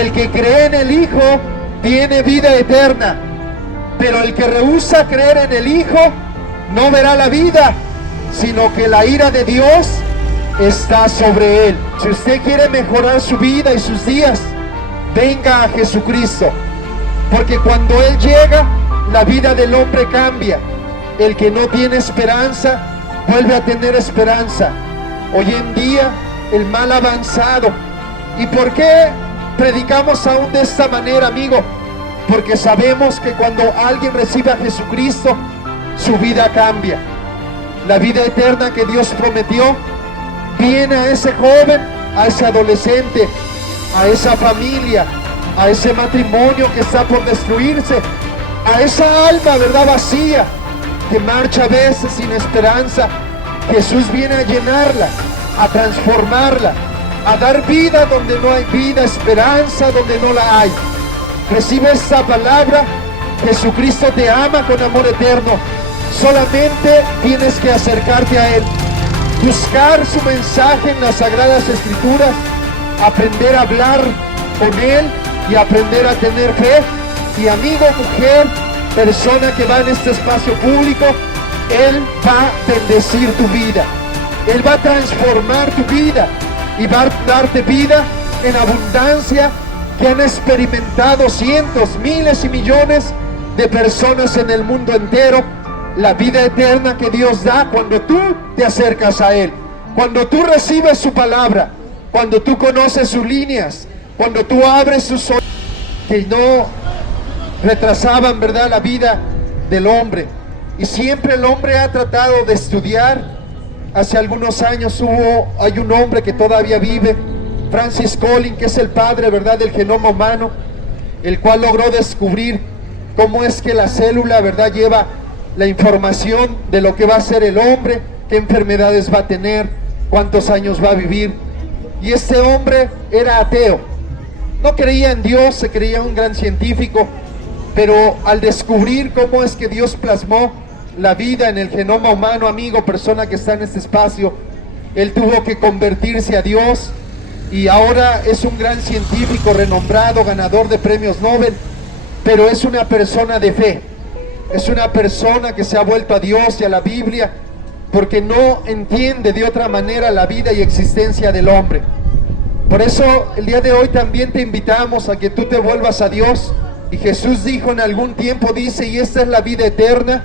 El que cree en el Hijo tiene vida eterna, pero el que rehúsa creer en el Hijo no verá la vida, sino que la ira de Dios está sobre él. Si usted quiere mejorar su vida y sus días, venga a Jesucristo, porque cuando Él llega, la vida del hombre cambia. El que no tiene esperanza, vuelve a tener esperanza. Hoy en día, el mal ha avanzado. ¿Y por qué predicamos aún de esta manera, amigo? Porque sabemos que cuando alguien recibe a Jesucristo, su vida cambia. La vida eterna que Dios prometió viene a ese joven, a ese adolescente, a esa familia, a ese matrimonio que está por destruirse, a esa alma, ¿verdad?, vacía, que marcha a veces sin esperanza. Jesús viene a llenarla, a transformarla, a dar vida donde no hay vida, esperanza donde no la hay. Recibe esta palabra. Jesucristo te ama con amor eterno. Solamente tienes que acercarte a Él, buscar su mensaje en las Sagradas Escrituras, aprender a hablar con Él y aprender a tener fe. Y amigo, mujer, persona que va en este espacio público, Él va a bendecir tu vida. Él va a transformar tu vida y va a darte vida en abundancia que han experimentado cientos, miles y millones de personas en el mundo entero. La vida eterna que Dios da cuando tú te acercas a Él, cuando tú recibes su palabra, cuando tú conoces sus líneas, cuando tú abres sus ojos que no retrasaban, ¿verdad?, la vida del hombre. Y siempre el hombre ha tratado de estudiar. Hace algunos años hay un hombre que todavía vive, Francis Collins, que es el padre, ¿verdad?, del genoma humano, el cual logró descubrir cómo es que la célula, ¿verdad?, lleva la información de lo que va a ser el hombre, qué enfermedades va a tener, cuántos años va a vivir. Y este hombre era ateo, no creía en Dios, se creía un gran científico, pero al descubrir cómo es que Dios plasmó la vida en el genoma humano, amigo, persona que está en este espacio, él tuvo que convertirse a Dios y ahora es un gran científico renombrado, ganador de premios Nobel, pero es una persona de fe. Es una persona que se ha vuelto a Dios y a la Biblia porque no entiende de otra manera la vida y existencia del hombre. Por eso el día de hoy también te invitamos a que tú te vuelvas a Dios. Y Jesús dijo en algún tiempo, dice, y esta es la vida eterna,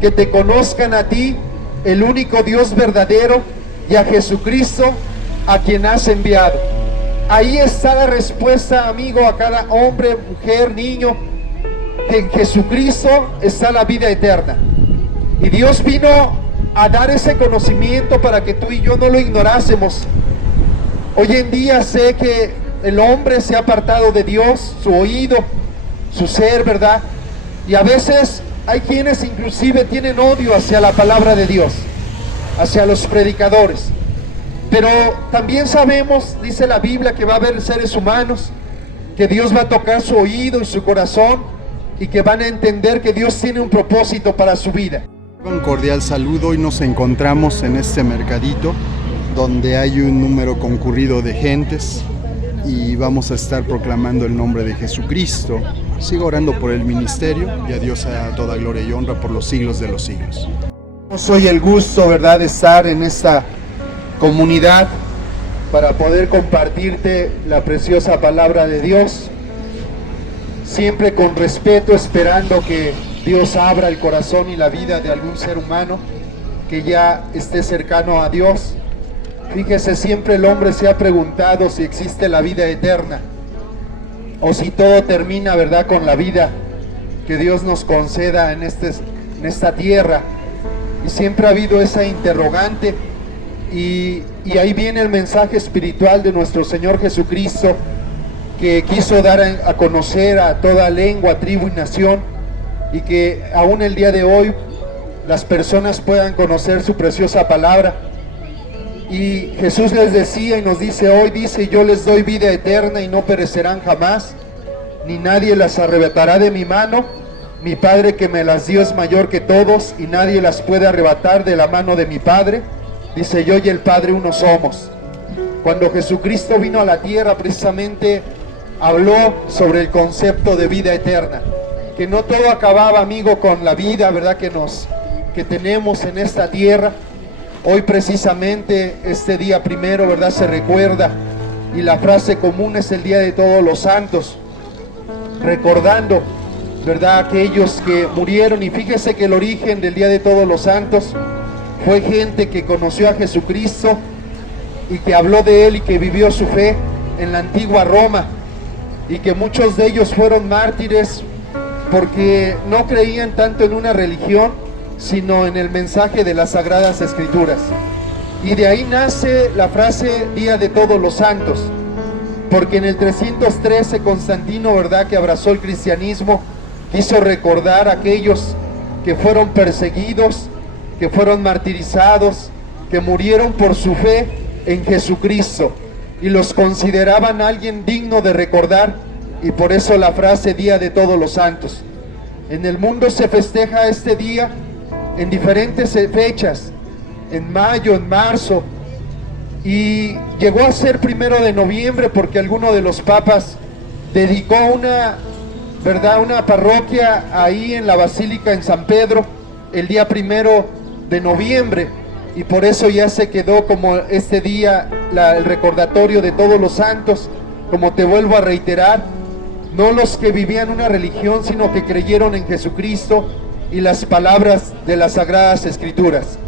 que te conozcan a ti, el único Dios verdadero, y a Jesucristo, a quien has enviado. Ahí está la respuesta, amigo, a cada hombre, mujer, niño, que en Jesucristo está la vida eterna. Y Dios vino a dar ese conocimiento para que tú y yo no lo ignorásemos. Hoy en día sé que el hombre se ha apartado de Dios, su oído, su ser, ¿verdad? Y a veces hay quienes inclusive tienen odio hacia la palabra de Dios, hacia los predicadores. Pero también sabemos, dice la Biblia, que va a haber seres humanos, que Dios va a tocar su oído y su corazón, y que van a entender que Dios tiene un propósito para su vida. Un cordial saludo. Hoy nos encontramos en este mercadito donde hay un número concurrido de gentes y vamos a estar proclamando el nombre de Jesucristo. Sigo orando por el ministerio y a Dios sea toda gloria y honra por los siglos de los siglos. Soy el gusto, ¿verdad?, de estar en esta comunidad para poder compartirte la preciosa palabra de Dios. Siempre con respeto, esperando que Dios abra el corazón y la vida de algún ser humano que ya esté cercano a Dios. Fíjese, siempre el hombre se ha preguntado si existe la vida eterna o si todo termina, ¿verdad?, con la vida que Dios nos conceda en esta tierra. Y siempre ha habido esa interrogante y ahí viene el mensaje espiritual de nuestro Señor Jesucristo, que quiso dar a conocer a toda lengua, tribu y nación, y que aún el día de hoy las personas puedan conocer su preciosa palabra. Y Jesús les decía y nos dice hoy, dice, yo les doy vida eterna y no perecerán jamás, ni nadie las arrebatará de mi mano. Mi Padre que me las dio es mayor que todos y nadie las puede arrebatar de la mano de mi Padre. Dice, yo y el Padre uno somos. Cuando Jesucristo vino a la tierra, precisamente habló sobre el concepto de vida eterna, que no todo acababa, amigo, con la vida, ¿verdad?, que tenemos en esta tierra. Hoy precisamente, este día primero, ¿verdad?, se recuerda, y la frase común es el Día de Todos los Santos, recordando, ¿verdad?, aquellos que murieron. Y fíjese que el origen del Día de Todos los Santos fue gente que conoció a Jesucristo y que habló de Él y que vivió su fe en la antigua Roma, y que muchos de ellos fueron mártires porque no creían tanto en una religión, sino en el mensaje de las Sagradas Escrituras. Y de ahí nace la frase Día de Todos los Santos, porque en el 313 Constantino, ¿verdad?, que abrazó el cristianismo, quiso recordar a aquellos que fueron perseguidos, que fueron martirizados, que murieron por su fe en Jesucristo, y los consideraban alguien digno de recordar, y por eso la frase Día de Todos los Santos. En el mundo se festeja este día en diferentes fechas, en mayo, en marzo, y llegó a ser 1 de noviembre porque alguno de los papas dedicó una parroquia ahí en la Basílica en San Pedro el día 1 de noviembre, y por eso ya se quedó como este día el recordatorio de todos los santos. Como te vuelvo a reiterar, no los que vivían una religión, sino que creyeron en Jesucristo y las palabras de las Sagradas Escrituras.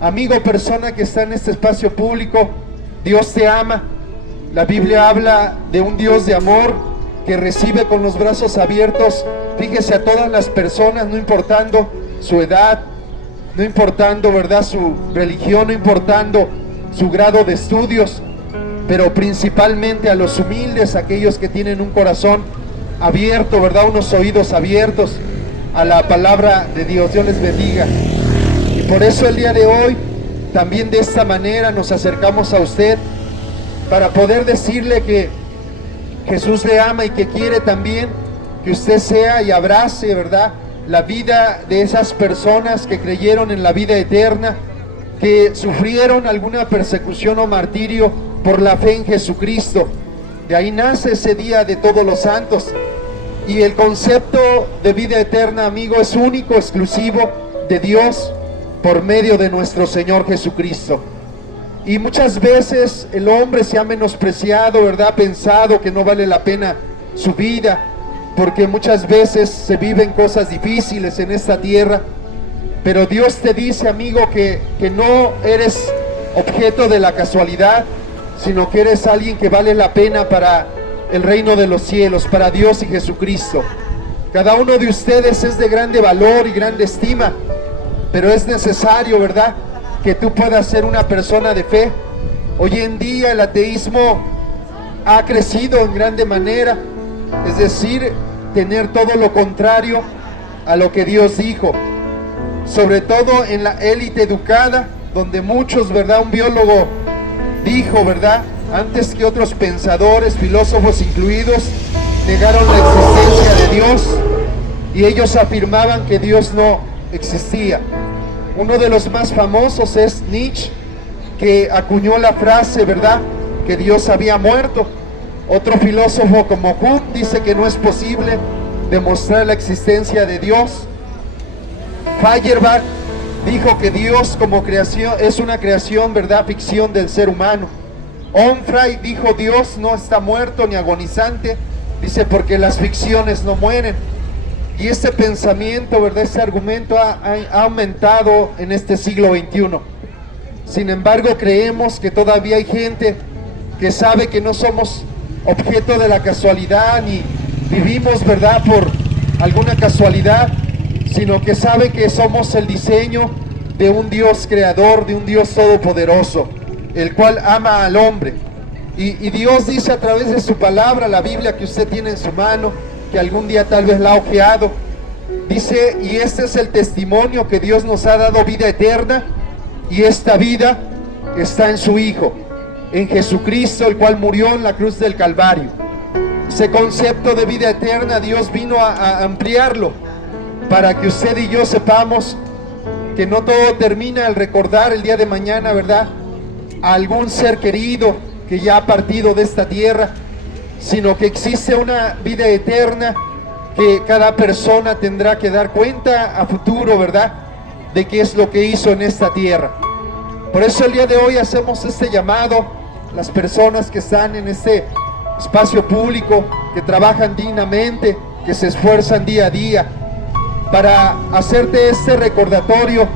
Amigo, persona que está en este espacio público, Dios te ama. La Biblia habla de un Dios de amor que recibe con los brazos abiertos, fíjese, a todas las personas, no importando su edad, no importando, ¿verdad?, su religión, no importando su grado de estudios, pero principalmente a los humildes, aquellos que tienen un corazón abierto, ¿verdad?, unos oídos abiertos a la palabra de Dios. Dios les bendiga. Y por eso el día de hoy, también de esta manera nos acercamos a usted para poder decirle que Jesús le ama y que quiere también que usted sea y abrace, ¿verdad?, la vida de esas personas que creyeron en la vida eterna, que sufrieron alguna persecución o martirio por la fe en Jesucristo. De ahí nace ese Día de Todos los Santos. Y el concepto de vida eterna, amigo, es único, exclusivo de Dios por medio de nuestro Señor Jesucristo. Y muchas veces el hombre se ha menospreciado, ¿verdad?, pensado que no vale la pena su vida, porque muchas veces se viven cosas difíciles en esta tierra. Pero Dios te dice, amigo, que no eres objeto de la casualidad, sino que eres alguien que vale la pena para el reino de los cielos, para Dios y Jesucristo. Cada uno de ustedes es de grande valor y grande estima, pero es necesario, ¿verdad?, que tú puedas ser una persona de fe. Hoy en día el ateísmo ha crecido en grande manera, es decir, tener todo lo contrario a lo que Dios dijo, sobre todo en la élite educada, donde muchos, ¿verdad?, un biólogo dijo, ¿verdad?, antes que otros pensadores, filósofos incluidos, negaron la existencia de Dios, y ellos afirmaban que Dios no existía. Uno de los más famosos es Nietzsche, que acuñó la frase, ¿verdad?, que Dios había muerto. Otro filósofo como Hume dice que no es posible demostrar la existencia de Dios. Feuerbach dijo que Dios como creación es una creación, ¿verdad?, ficción del ser humano. Onfray dijo: Dios no está muerto ni agonizante, dice, porque las ficciones no mueren. Y este pensamiento, ¿verdad?, este argumento ha aumentado en este siglo XXI. Sin embargo, creemos que todavía hay gente que sabe que no somos objeto de la casualidad, ni vivimos, ¿verdad?, por alguna casualidad, sino que sabe que somos el diseño de un Dios creador, de un Dios todopoderoso, el cual ama al hombre. Y Dios dice a través de su palabra, la Biblia que usted tiene en su mano, que algún día tal vez la ha ojeado, dice: y este es el testimonio, que Dios nos ha dado vida eterna, y esta vida está en su Hijo, en Jesucristo, el cual murió en la cruz del Calvario. Ese concepto de vida eterna Dios vino a ampliarlo para que usted y yo sepamos que no todo termina al recordar el día de mañana, ¿verdad?, a algún ser querido que ya ha partido de esta tierra, sino que existe una vida eterna que cada persona tendrá que dar cuenta a futuro, ¿verdad?, de qué es lo que hizo en esta tierra. Por eso el día de hoy hacemos este llamado, las personas que están en este espacio público, que trabajan dignamente, que se esfuerzan día a día, para hacerte este recordatorio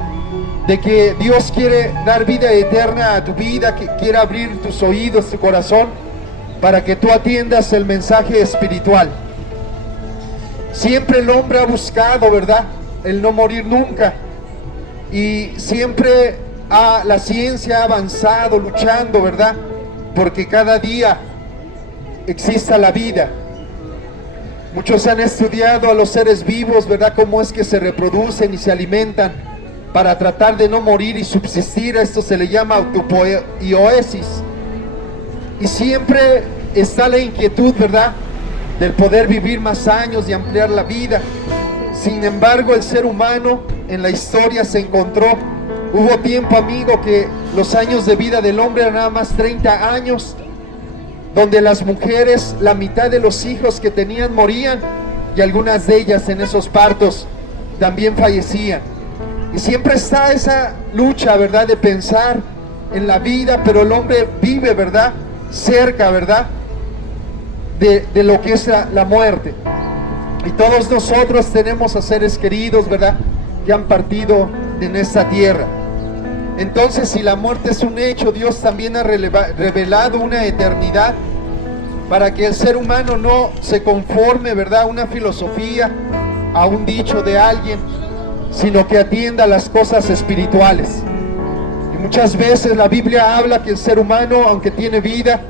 de que Dios quiere dar vida eterna a tu vida, que quiere abrir tus oídos, tu corazón, para que tú atiendas el mensaje espiritual. Siempre el hombre ha buscado, ¿verdad?, el no morir nunca, y siempre la ciencia ha avanzado luchando, ¿verdad?, porque cada día exista la vida. Muchos han estudiado a los seres vivos, ¿verdad?, cómo es que se reproducen y se alimentan para tratar de no morir y subsistir. A esto se le llama autopoiesis. Y siempre está la inquietud, ¿verdad?, del poder vivir más años y ampliar la vida. Sin embargo, el ser humano en la historia se encontró, hubo tiempo, amigo, que los años de vida del hombre eran nada más 30 años, donde las mujeres, la mitad de los hijos que tenían morían, y algunas de ellas en esos partos también fallecían. Y siempre está esa lucha, ¿verdad?, de pensar en la vida, pero el hombre vive, ¿verdad?, cerca, ¿verdad?, de lo que es la muerte. Y todos nosotros tenemos a seres queridos, ¿verdad?, que han partido en esta tierra. Entonces, si la muerte es un hecho, Dios también ha revelado una eternidad para que el ser humano no se conforme, ¿verdad?, a una filosofía, a un dicho de alguien, sino que atienda las cosas espirituales. Y muchas veces la Biblia habla que el ser humano, aunque tiene vida,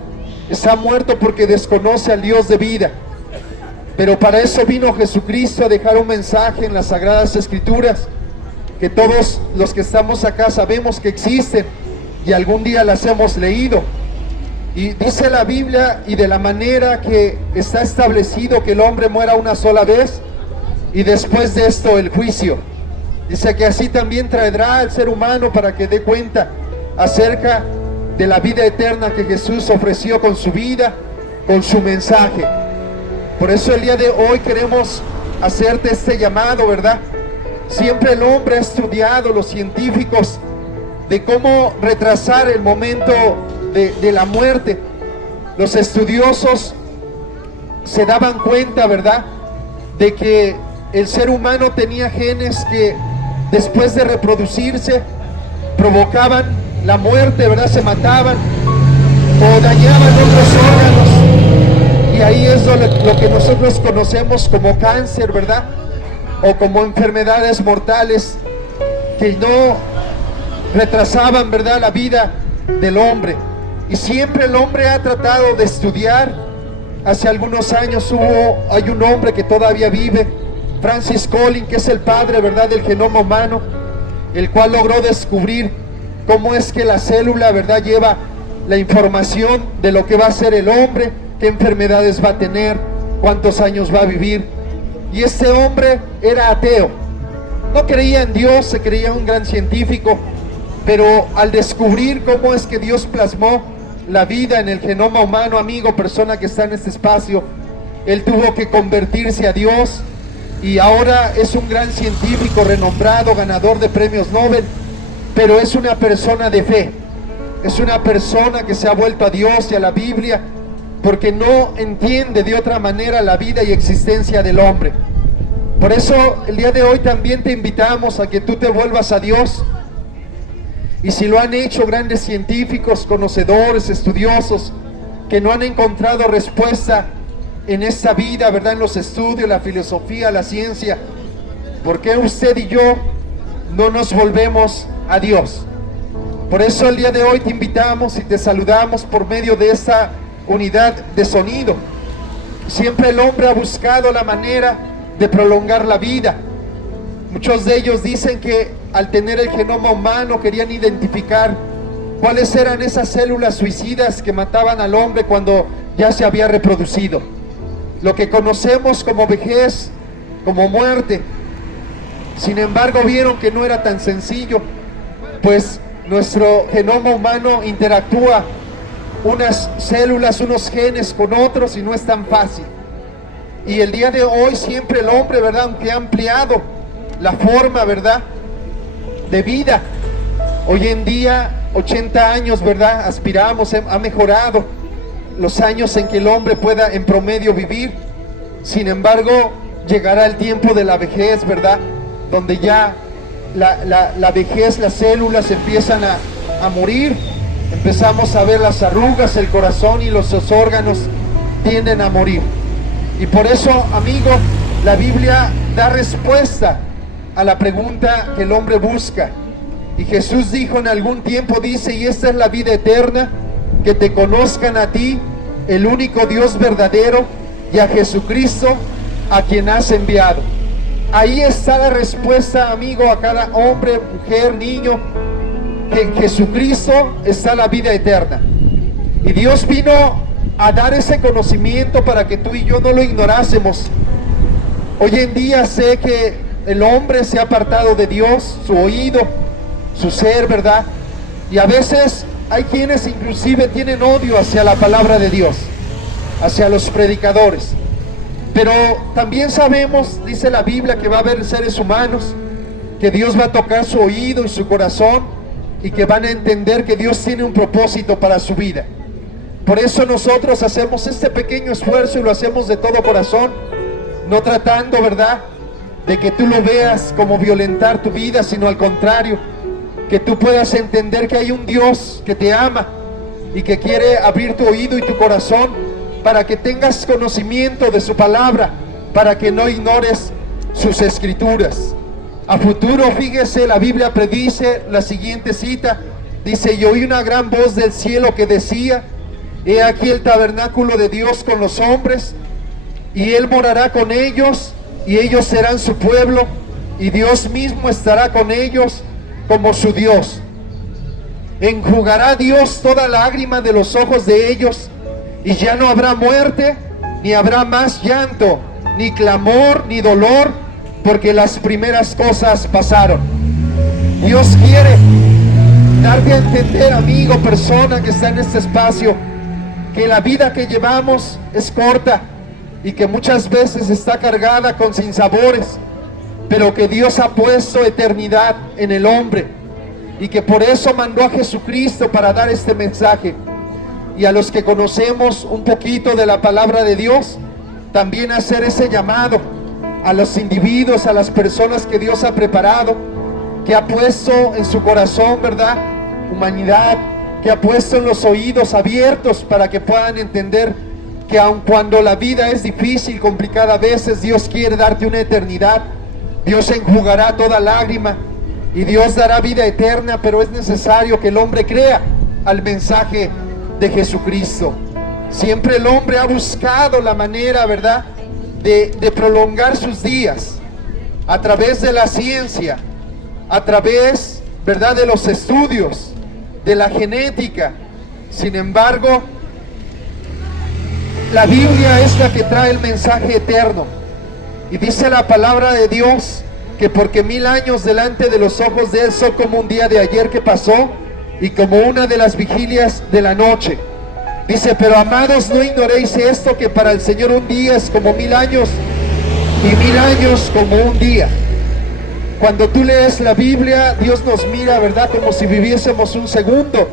está muerto porque desconoce al Dios de vida. Pero para eso vino Jesucristo, a dejar un mensaje en las Sagradas Escrituras, que todos los que estamos acá sabemos que existen y algún día las hemos leído. Y dice la Biblia, y de la manera que está establecido que el hombre muera una sola vez, y después de esto el juicio. Dice que así también traerá al ser humano para que dé cuenta acerca de la vida eterna que Jesús ofreció con su vida, con su mensaje. Por eso el día de hoy queremos hacerte este llamado, ¿verdad? Siempre el hombre ha estudiado, los científicos, de cómo retrasar el momento de la muerte. Los estudiosos se daban cuenta, ¿verdad?, de que el ser humano tenía genes que después de reproducirse provocaban la muerte, ¿verdad?, se mataban o dañaban otros órganos, y ahí es lo que nosotros conocemos como cáncer, ¿verdad?, o como enfermedades mortales que no retrasaban, ¿verdad?, la vida del hombre. Y siempre el hombre ha tratado de estudiar. Hace algunos años hay un hombre que todavía vive, Francis Collins, que es el padre, ¿verdad?, del genoma humano, el cual logró descubrir cómo es que la célula, ¿verdad?, lleva la información de lo que va a ser el hombre, qué enfermedades va a tener, cuántos años va a vivir. Y este hombre era ateo, no creía en Dios, se creía un gran científico, pero al descubrir cómo es que Dios plasmó la vida en el genoma humano, amigo, persona que está en este espacio, él tuvo que convertirse a Dios, y ahora es un gran científico renombrado, ganador de premios Nobel, pero es una persona de fe, es una persona que se ha vuelto a Dios y a la Biblia, porque no entiende de otra manera la vida y existencia del hombre. Por eso el día de hoy también te invitamos a que tú te vuelvas a Dios. Y si lo han hecho grandes científicos, conocedores, estudiosos, que no han encontrado respuesta en esta vida, ¿verdad?, en los estudios, la filosofía, la ciencia, ¿por qué usted y yo no nos volvemos a Dios? Por eso el día de hoy te invitamos y te saludamos por medio de esta unidad de sonido. Siempre el hombre ha buscado la manera de prolongar la vida. Muchos de ellos dicen que al tener el genoma humano querían identificar cuáles eran esas células suicidas que mataban al hombre cuando ya se había reproducido. Lo que conocemos como vejez, como muerte. Sin embargo, vieron que no era tan sencillo, pues nuestro genoma humano interactúa unas células, unos genes con otros y no es tan fácil. Y el día de hoy siempre el hombre, ¿verdad? Aunque ha ampliado la forma, ¿verdad?, de vida. Hoy en día, 80 años, ¿verdad?, aspiramos, ha mejorado los años en que el hombre pueda en promedio vivir. Sin embargo, llegará el tiempo de la vejez, ¿verdad?, donde ya la vejez, las células empiezan a morir. Empezamos a ver las arrugas, el corazón y los órganos tienden a morir. Y por eso, amigo, la Biblia da respuesta a la pregunta que el hombre busca. Y Jesús dijo en algún tiempo, dice, y esta es la vida eterna, que te conozcan a ti, el único Dios verdadero, y a Jesucristo, a quien has enviado. Ahí está la respuesta, amigo, a cada hombre, mujer, niño, que en Jesucristo está la vida eterna. Y Dios vino a dar ese conocimiento para que tú y yo no lo ignorásemos. Hoy en día sé que el hombre se ha apartado de Dios, su oído, su ser, ¿verdad? Y a veces hay quienes inclusive tienen odio hacia la palabra de Dios, hacia los predicadores. Pero también sabemos, dice la Biblia, que va a haber seres humanos, que Dios va a tocar su oído y su corazón, y que van a entender que Dios tiene un propósito para su vida. Por eso nosotros hacemos este pequeño esfuerzo y lo hacemos de todo corazón, no tratando, ¿verdad?, de que tú lo veas como violentar tu vida, sino al contrario, que tú puedas entender que hay un Dios que te ama y que quiere abrir tu oído y tu corazón para que tengas conocimiento de su palabra, para que no ignores sus escrituras. A futuro, fíjese, la Biblia predice la siguiente cita, dice, y oí una gran voz del cielo que decía, he aquí el tabernáculo de Dios con los hombres, y Él morará con ellos, y ellos serán su pueblo, y Dios mismo estará con ellos como su Dios. Enjugará Dios toda lágrima de los ojos de ellos, y ya no habrá muerte, ni habrá más llanto, ni clamor, ni dolor, porque las primeras cosas pasaron. Dios quiere darte a entender, amigo, persona que está en este espacio, que la vida que llevamos es corta y que muchas veces está cargada con sinsabores, pero que Dios ha puesto eternidad en el hombre y que por eso mandó a Jesucristo para dar este mensaje. Y a los que conocemos un poquito de la palabra de Dios, también hacer ese llamado a los individuos, a las personas que Dios ha preparado, que ha puesto en su corazón, ¿verdad?, humanidad, que ha puesto en los oídos abiertos para que puedan entender que aun cuando la vida es difícil, complicada a veces, Dios quiere darte una eternidad. Dios enjugará toda lágrima y Dios dará vida eterna, pero es necesario que el hombre crea al mensaje de Jesucristo. Siempre el hombre ha buscado la manera, ¿verdad?, de prolongar sus días a través de la ciencia, a través, ¿verdad?, de los estudios, de la genética. Sin embargo, la Biblia es la que trae el mensaje eterno. Y dice la palabra de Dios que porque 1000 años delante de los ojos de Él son como un día de ayer que pasó y como una de las vigilias de la noche. Dice, pero amados, no ignoréis esto, que para el Señor un día es como 1000 años y 1000 años como un día. Cuando tú lees la Biblia, Dios nos mira, ¿verdad?, como si viviésemos un segundo,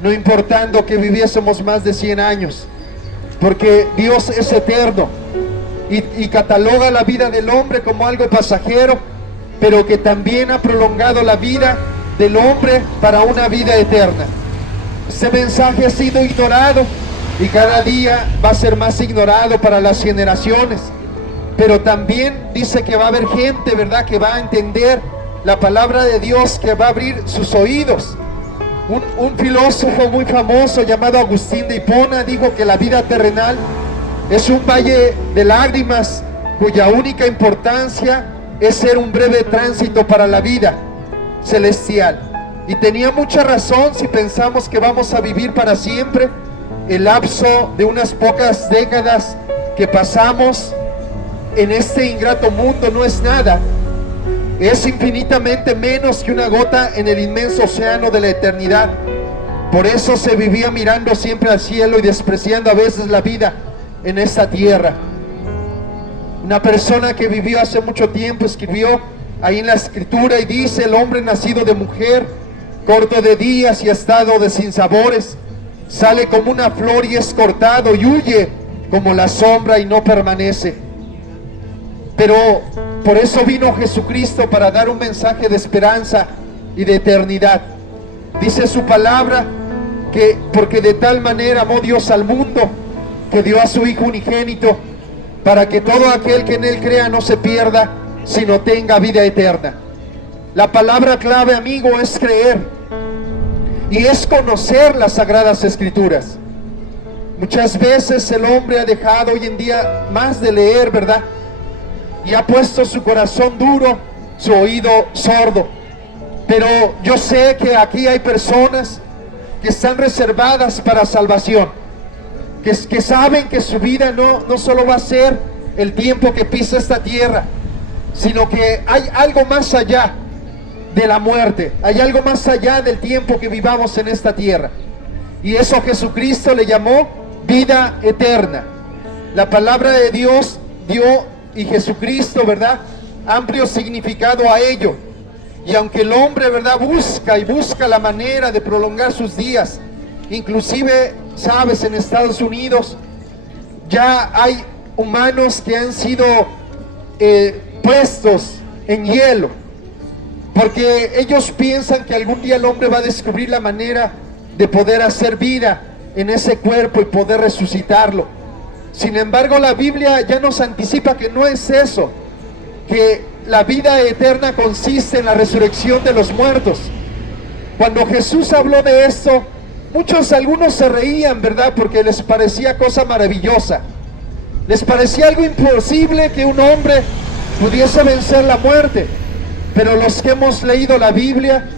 no importando que viviésemos más de 100 años, porque Dios es eterno y cataloga la vida del hombre como algo pasajero, pero que también ha prolongado la vida del hombre para una vida eterna. Este mensaje ha sido ignorado y cada día va a ser más ignorado para las generaciones, pero también dice que va a haber gente, ¿verdad?, que va a entender la palabra de Dios, que va a abrir sus oídos. Un filósofo muy famoso llamado Agustín de Hipona dijo que la vida terrenal es un valle de lágrimas cuya única importancia es ser un breve tránsito para la vida celestial. Y tenía mucha razón si pensamos que vamos a vivir para siempre. El lapso de unas pocas décadas que pasamos en este ingrato mundo no es nada. Es infinitamente menos que una gota en el inmenso océano de la eternidad. Por eso se vivía mirando siempre al cielo y despreciando a veces la vida en esta tierra. Una persona que vivió hace mucho tiempo escribió ahí en la escritura y dice: el hombre nacido de mujer, corto de días y estado de sinsabores, sale como una flor y es cortado y huye como la sombra y no permanece. Pero por eso vino Jesucristo, para dar un mensaje de esperanza y de eternidad. Dice su palabra que porque de tal manera amó Dios al mundo, que dio a su Hijo unigénito, para que todo aquel que en Él crea no se pierda, sino tenga vida eterna. La palabra clave, amigo, es creer y es conocer las Sagradas Escrituras. Muchas veces el hombre ha dejado hoy en día más de leer, ¿verdad? Y ha puesto su corazón duro, su oído sordo. Pero yo sé que aquí hay personas que están reservadas para salvación, que saben que su vida no solo va a ser el tiempo que pisa esta tierra, sino que hay algo más allá de la muerte, hay algo más allá del tiempo que vivamos en esta tierra. Y eso Jesucristo le llamó vida eterna. La palabra de Dios dio, y Jesucristo, ¿verdad?, amplio significado a ello. Y aunque el hombre, ¿verdad?, busca la manera de prolongar sus días, inclusive, sabes, en Estados Unidos ya hay humanos que han sido puestos en hielo, porque ellos piensan que algún día el hombre va a descubrir la manera de poder hacer vida en ese cuerpo y poder resucitarlo. Sin embargo, la Biblia ya nos anticipa que no es eso, que la vida eterna consiste en la resurrección de los muertos. Cuando Jesús habló de esto, algunos se reían, ¿verdad?, porque les parecía cosa maravillosa. Les parecía algo imposible que un hombre pudiese vencer la muerte. Pero los que hemos leído la Biblia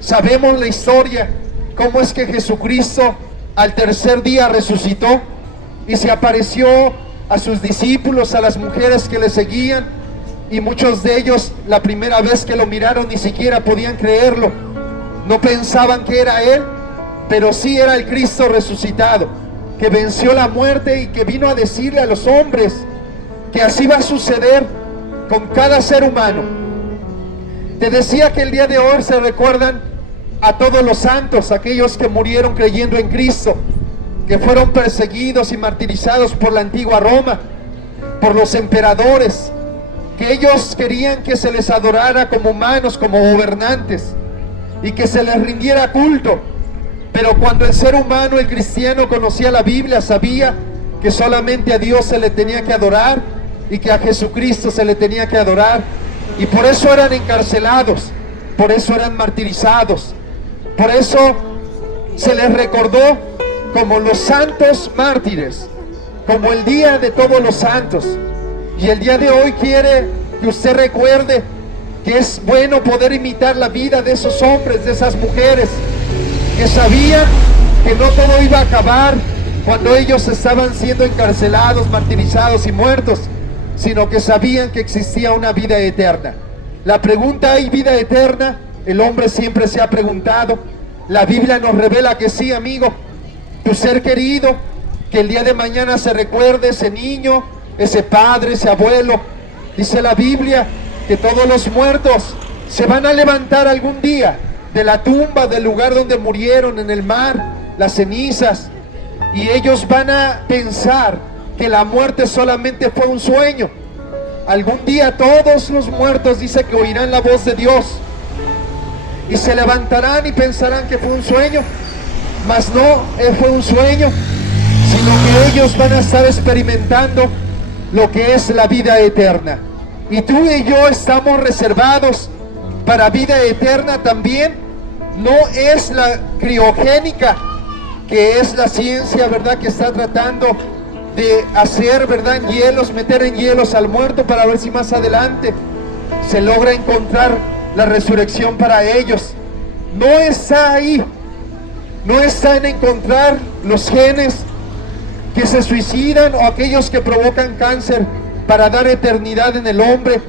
sabemos la historia, cómo es que Jesucristo al tercer día resucitó y se apareció a sus discípulos, a las mujeres que le seguían, y muchos de ellos la primera vez que lo miraron ni siquiera podían creerlo. No pensaban que era Él, pero sí era el Cristo resucitado, que venció la muerte y que vino a decirle a los hombres que así va a suceder con cada ser humano. Te decía que el día de hoy se recuerdan a todos los santos, aquellos que murieron creyendo en Cristo, que fueron perseguidos y martirizados por la antigua Roma, por los emperadores, que ellos querían que se les adorara como humanos, como gobernantes, y que se les rindiera culto. Pero cuando el ser humano, el cristiano, conocía la Biblia, sabía que solamente a Dios se le tenía que adorar y que a Jesucristo se le tenía que adorar. Y por eso eran encarcelados, por eso eran martirizados, por eso se les recordó como los santos mártires, como el día de todos los santos. Y el día de hoy quiere que usted recuerde que es bueno poder imitar la vida de esos hombres, de esas mujeres, que sabían que no todo iba a acabar cuando ellos estaban siendo encarcelados, martirizados y muertos, sino que sabían que existía una vida eterna. La pregunta, ¿hay vida eterna? El hombre siempre se ha preguntado. La Biblia nos revela que sí, amigo. Tu ser querido, que el día de mañana se recuerde ese niño, ese padre, ese abuelo. Dice la Biblia que todos los muertos se van a levantar algún día de la tumba, del lugar donde murieron, en el mar, las cenizas, y ellos van a pensar que la muerte solamente fue un sueño. Algún día todos los muertos, dice, que oirán la voz de Dios y se levantarán y pensarán que fue un sueño, mas no fue un sueño, sino que ellos van a estar experimentando lo que es la vida eterna. Y tú y yo estamos reservados para vida eterna también. No es la criogénica, que es la ciencia, ¿verdad?, que está tratando de hacer, ¿verdad?, en hielos, meter en hielos al muerto para ver si más adelante se logra encontrar la resurrección para ellos. No está ahí, no está en encontrar los genes que se suicidan o aquellos que provocan cáncer para dar eternidad en el hombre,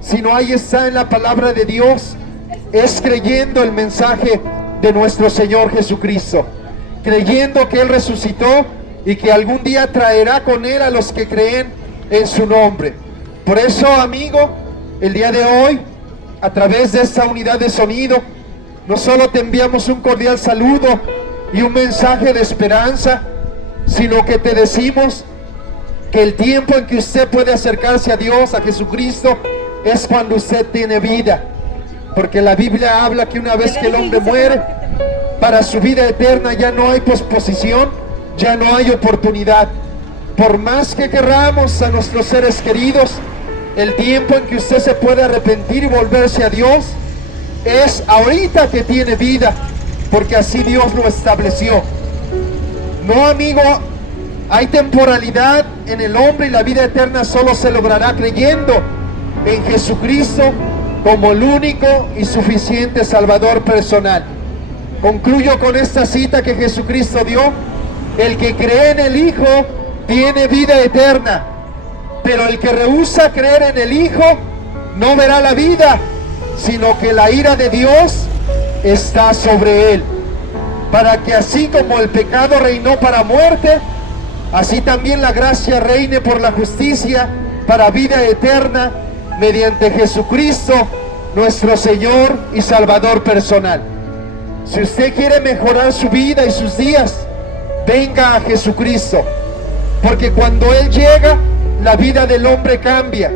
sino ahí está en la palabra de Dios. Es creyendo el mensaje de nuestro Señor Jesucristo, creyendo que Él resucitó y que algún día traerá con Él a los que creen en su nombre. Por eso, amigo, el día de hoy, a través de esta unidad de sonido, no solo te enviamos un cordial saludo y un mensaje de esperanza, sino que te decimos que el tiempo en que usted puede acercarse a Dios, a Jesucristo, es cuando usted tiene vida. Porque la Biblia habla que una vez que el hombre muere, para su vida eterna ya no hay posposición, ya no hay oportunidad. Por más que querramos a nuestros seres queridos, el tiempo en que usted se puede arrepentir y volverse a Dios es ahorita que tiene vida, porque así Dios lo estableció. No, amigo, hay temporalidad en el hombre y la vida eterna solo se logrará creyendo en Jesucristo como el único y suficiente Salvador personal. Concluyo con esta cita que Jesucristo dio: el que cree en el Hijo tiene vida eterna, pero el que rehúsa creer en el Hijo no verá la vida, sino que la ira de Dios está sobre él. Para que así como el pecado reinó para muerte, así también la gracia reine por la justicia para vida eterna, mediante Jesucristo, nuestro Señor y Salvador personal. Si usted quiere mejorar su vida y sus días, venga a Jesucristo, porque cuando Él llega, la vida del hombre cambia.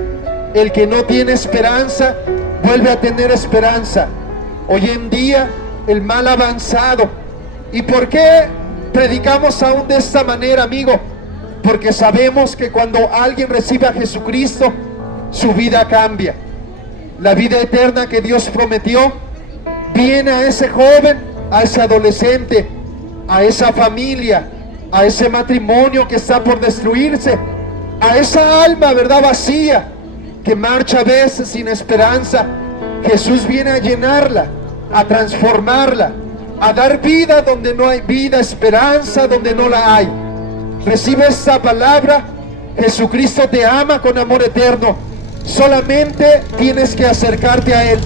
El que no tiene esperanza, vuelve a tener esperanza. Hoy en día, el mal ha avanzado. ¿Y por qué predicamos aún de esta manera, amigo? Porque sabemos que cuando alguien recibe a Jesucristo, su vida cambia. La vida eterna que Dios prometió viene a ese joven, a ese adolescente, a esa familia, a ese matrimonio que está por destruirse, a esa alma, ¿verdad?, vacía, que marcha a veces sin esperanza. Jesús viene a llenarla, a transformarla, a dar vida donde no hay vida, esperanza donde no la hay. Recibe esta palabra. Jesucristo te ama con amor eterno. Solamente tienes que acercarte a Él,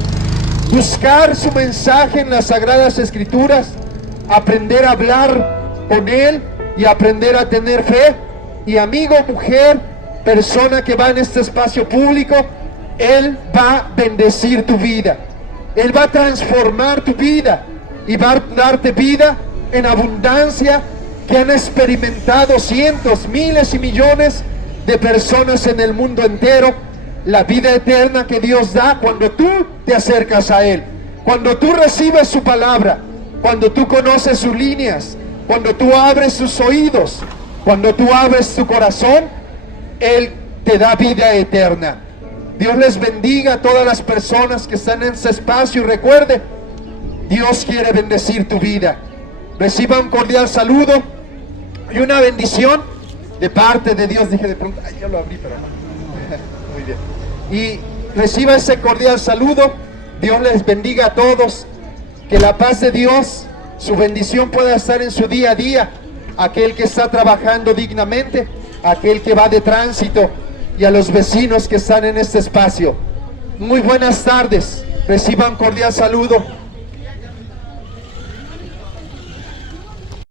buscar su mensaje en las Sagradas Escrituras, aprender a hablar con Él y aprender a tener fe. Y amigo, mujer, persona que va en este espacio público, Él va a bendecir tu vida. Él va a transformar tu vida y va a darte vida en abundancia que han experimentado cientos, miles y millones de personas en el mundo entero. La vida eterna que Dios da cuando tú te acercas a Él, cuando tú recibes su palabra, cuando tú conoces sus líneas, cuando tú abres sus oídos, cuando tú abres tu corazón, Él te da vida eterna. Dios les bendiga a todas las personas que están en este espacio y recuerde, Dios quiere bendecir tu vida. Reciba un cordial saludo y una bendición de parte de Dios. Dije de pronto, ay, ya lo abrí, pero no. Muy bien. Y reciba ese cordial saludo. Dios les bendiga a todos. Que la paz de Dios, su bendición pueda estar en su día a día. Aquel que está trabajando dignamente, aquel que va de tránsito y a los vecinos que están en este espacio. Muy buenas tardes. Reciban cordial saludo